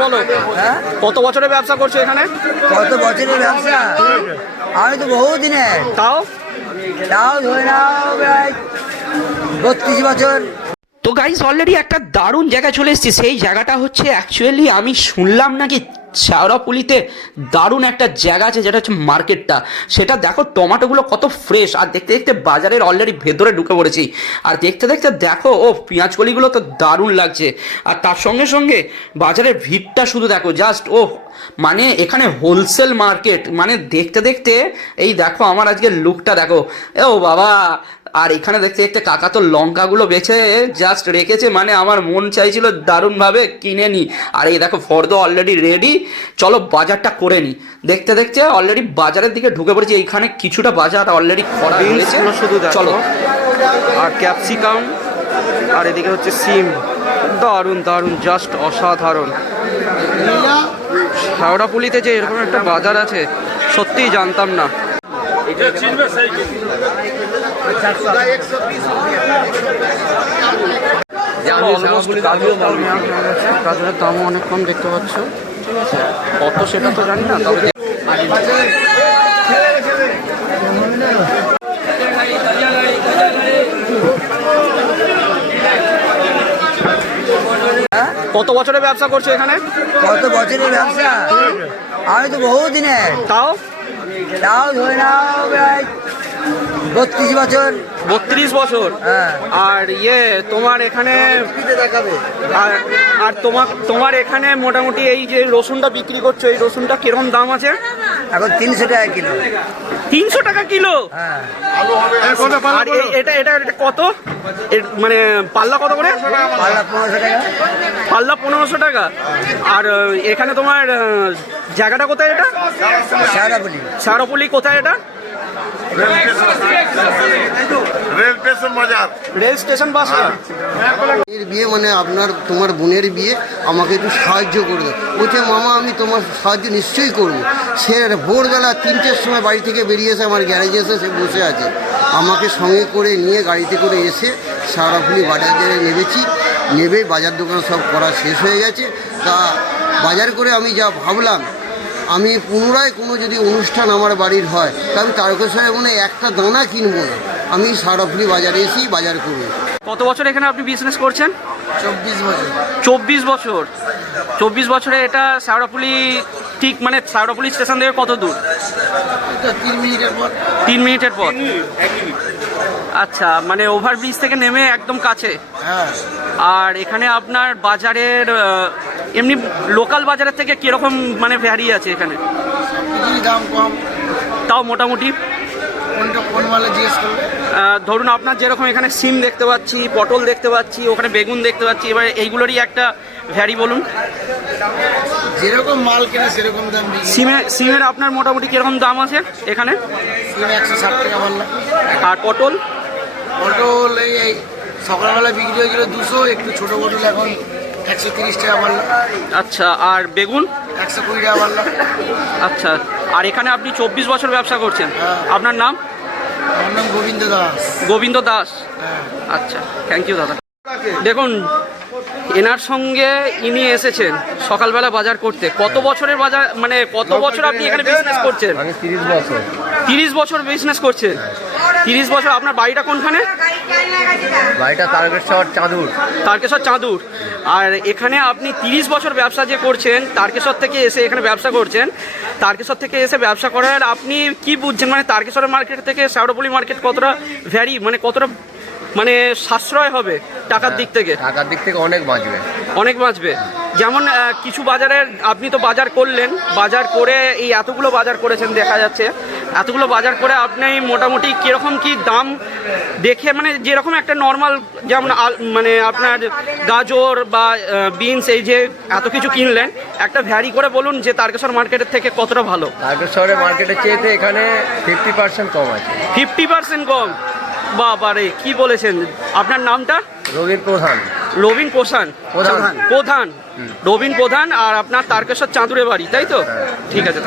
করছো বলো? কত বছরের ব্যবসা করছো এখানে? কত বছরের ব্যবসা? আমি তো বহু দিনের। তাও তাও ধরে নাও প্রায় 32 বছর। তো গাইস অলরেডি একটা দারুণ জায়গায় চলে এসেছি। সেই জায়গাটা হচ্ছে অ্যাকচুয়ালি আমি শুনলাম নাকি শেওড়াফুলিতে দারুণ একটা জায়গা আছে যেটা হচ্ছে মার্কেটটা। সেটা দেখো টমেটোগুলো কত ফ্রেশ, আর দেখতে দেখতে বাজারের অলরেডি ভেতরে ঢুকে পড়েছি। আর দেখতে দেখতে দেখো ও পেঁয়াজকলিগুলো তো দারুণ লাগছে। আর তার সঙ্গে সঙ্গে বাজারের ভিড়টা শুধু দেখো জাস্ট ও, মানে এখানে হোলসেল মার্কেট, মানে দেখতে দেখতে এই দেখো আমার আজকের লুকটা দেখো ও বাবা। আর এখানে দেখতে দেখতে কাকা তো লঙ্কাগুলো বেছে জাস্ট রেখেছে, মানে আমার মন চাইছিল দারুণভাবে কিনে নিই। আর এই দেখো ফর্দ অলরেডি রেডি, চলো বাজারটা করে নিই। দেখতে দেখতে অলরেডি বাজারের দিকে ঢুকে পড়েছি। এইখানে কিছুটা বাজার অলরেডি করা হয়েছে, শুধু চলো। আর ক্যাপসিকাম, আর এদিকে হচ্ছে সিম, দারুণ দারুণ জাস্ট অসাধারণ। শেওড়াফুলিতে যে এরকম একটা বাজার আছে সত্যিই জানতাম না। গাজরের দামও অনেক কম দেখতে পাচ্ছ, ঠিক আছে? কত সেটা তো জানি না, তবে কত বছরের ব্যবসা করছো এখানে? কত বছরের ব্যবসা? আমি তো বহু দিনের। তাও তাও ধরে নাও প্রায় 32 বছর। 32 বছর। হ্যাঁ। আর তোমার এখানে আর তোমার এখানে মোটামুটি এই যে রসুনটা বিক্রি করছো, এই রসুনটা কিরকম দাম আছে এখন? 300 টাকা কিলো। 300 টাকা কিলো? হ্যাঁ। আর এটা এটা এটা কত, মানে পাল্লা কত করে? পাল্লা 1500 টাকা। পাল্লা 1500 টাকা। আর এখানে তোমার জায়গাটা কোথায়? এটা শেওড়াফুলি। শেওড়াফুলি কোথায় এটা? রেল স্টেশন বাজার। এর বিয়ে মানে তোমার বোনের বিয়ে, আমাকে একটু সাহায্য করে দাও। বলছে মামা আমি তোমার সাহায্য নিশ্চয়ই করবো। সে ভোরবেলা 3টের সময় বাড়ি থেকে বেরিয়ে এসে আমার গ্যারেজে এসে সে বসে আছে। আমাকে সঙ্গে করে নিয়ে গাড়িতে করে এসে শেওড়াফুলি বাজারে নেমেছি। নেবে বাজার দোকান সব করা শেষ হয়ে গেছে। তা বাজার করে আমি যা ভাবলাম, আমি পুনরায় কোনো যদি অনুষ্ঠান আমার বাড়ির হয় তা আমি তারকেশ্বরে মনে একটা দানা কিনবো না, আমি শেওড়াফুলি বাজারে এসেই বাজার করব। কত বছর এখানে আপনি বিজনেস করছেন? 24 বছর। 24 বছর। 24 বছরে এটা শেওড়াফুলি ঠিক মানে শেওড়াফুলি স্টেশন থেকে কত দূর? 3 মিনিটের পর। 3 মিনিটের পর। আচ্ছা, মানে ওভারব্রিজ থেকে নেমে একদম কাছে। হ্যাঁ। আর এখানে আপনার বাজারের এমনি লোকাল বাজারের থেকে কিরকম মানে ভ্যারি আছে এখানে? দাম কম। তাও মোটামুটি কোন মালে জিজ্ঞেস করবে? ধরুন আপনার যেরকম এখানে সিম দেখতে পাচ্ছি, পটল দেখতে পাচ্ছি, ওখানে বেগুন দেখতে পাচ্ছি, এবার এইগুলোরই একটা ভ্যারি বলুন। যেরকম মাল কেনা সেরকম দাম। সিমের আপনার মোটামুটি কিরকম দাম আছে এখানে? 160 টাকা পাল্লা। আর পটল? পটল এই সকালবেলা বিক্রি হয়েছিল 200, একটু ছোট পটল এখন 130 টাকা পাল্লা। আচ্ছা, আর বেগুন? 120 টাকা পাল্লা। আচ্ছা, আর এখানে আপনি 24 বছর ব্যবসা করছেন। আপনার নাম? আমার নাম গোবিন্দ দাস। গোবিন্দ দাস। আচ্ছা, থ্যাংক ইউ দাদা। দেখুন এনার সঙ্গে ইনি এসেছেন সকালবেলা বাজার করতে। কত বছরের বাজার, মানে কত বছর আপনি এখানে বিজনেস করছেন? 30 বছর। 30 বছর বিজনেস করছেন? 30 বছর। আপনার বাড়িটা কোনখানে? বাড়িটা তারকেশ্বর চাঁদুর। তারকেশ্বর চাঁদুর। আর এখানে আপনি 30 বছর ব্যবসা যে করছেন, তারকেশ্বর থেকে এসে এখানে ব্যবসা করছেন, তারকেশ্বর থেকে এসে ব্যবসা করার আপনি কি বুঝছেন, মানে তারকেশ্বরের মার্কেট থেকে শেওড়াফুলি মার্কেট কতটা ভ্যারি, মানে কতটা মানে সাশ্রয় হবে টাকার দিক থেকে? টাকার দিক থেকে অনেক বাঁচবে। অনেক বাঁচবে। যেমন কিছু বাজারের আপনি তো বাজার করলেন, বাজার করে এই এতগুলো বাজার করেছেন দেখা যাচ্ছে, এতগুলো বাজার করে আপনি মোটামুটি কীরকম কি দাম দেখে, মানে যেরকম একটা নর্মাল যেমন মানে আপনার গাজর বা বিনস এই যে এত কিছু কিনলেন, একটা ভ্যারি করে বলুন যে তারকেশ্বর মার্কেটের থেকে কতটা ভালো? তারকেশ্বরের মার্কেটের চেয়ে এখানে 50% কম আছে। 50% কম? বাবারে কি বলেছেন! আপনার নামটা? রবীন প্রধান। রবীন প্রধান। প্রধান রবীন প্রধান। আর আপনার তারকেশ্বর চাঁদুরে বাড়ি, তাই তো? ঠিক আছে।